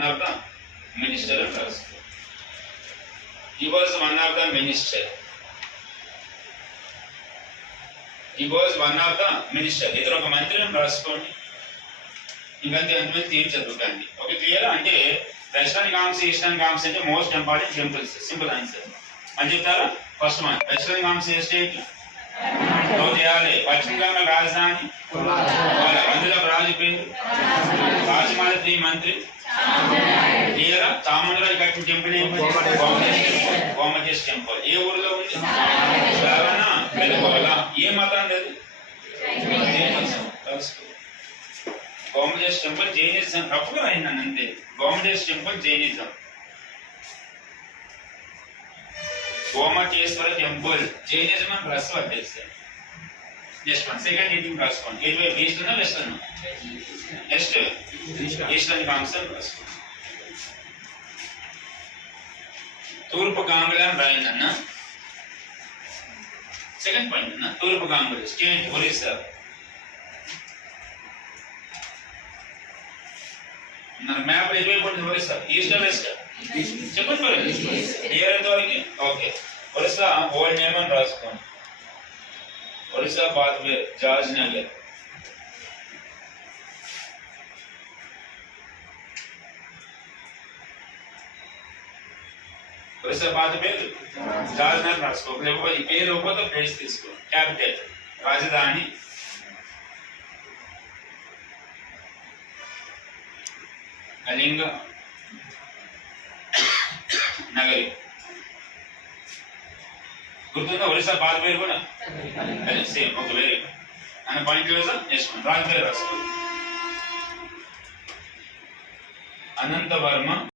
one of the minister అని రాసుకో. He was one of the minister. He was one of the minister. ఇతను ఒక మంత్రి అని రాసుకోండి. ఇంకంతే అంతమంది తీర్చి చదువుకోండి. Okay clear? అంటే వెస్టర్న్ గామ్స్ ఈస్టర్న్ గామ్స్ అంటే most important temples. Simple answer అని చెప్తారా? ఫస్ట్ వన్ వెస్టర్న్ గామ్స్ ఏ స్టేట్ లో చేయాలి. పశ్చిమ బెంగాల్ రాజధాని అందులో రాజు పేరు రాజమాలతి మంత్రి క్లియరా? చాముండరాజు కట్టిన టెంపుల్ గోమతేశ్వర టెంపుల్ ఏ ఊరిలో ఉంది? శ్రావణ వెలుగోల. ఏ మతం అది? Gomateshwara temple Jainism. రఫ్గా అయిందని అంతే. Gomateshwara temple Jainism. Gomateshwara temple Jainism అని రాసి పట్టేస్తాను. నెక్స్ట్ వన్ సెకండ్ ఎయిటింగ్ రాసుకోండి. ఎటువైపు eastern western? Next eastern concept రాసుకోండి. తూర్పు కాంగ్రెస్ అని రాయండి అన్న. సెకండ్ పాయింట్ అన్న తూర్పు కాంగ్రెస్ స్టేట్ ఒరిస్సా. మన మ్యాప్ ఎటువైపు ఉంటుంది? ఒరిస్సా ఈస్ట్ వెస్ట్ చెప్పండి మరి క్లియర్ ఎంతవరకు? ఓకే ఒరిస్సా ఓల్డ్ నేమ్ అని రాసుకోండి. ఒరిస్సా పాత్వే జార్జ్ నగర్. ఒరిస్సా పాత పేరు జార్జ్ నగర్ రాసుకో. లేకపోతే ఈ పేరు ఇవ్వకపోతే ప్లేస్ తీసుకో. క్యాపిటల్ రాజధాని కళింగ నగరి. గుర్తుందా? ఒరిస్సా పాత పేరు కూడా అదే సేమ్. ఒక వేరే అన్న పాయింట్ నేర్చుకోండి. రాజు పేరు రాసుకోండి. అనంతవర్మ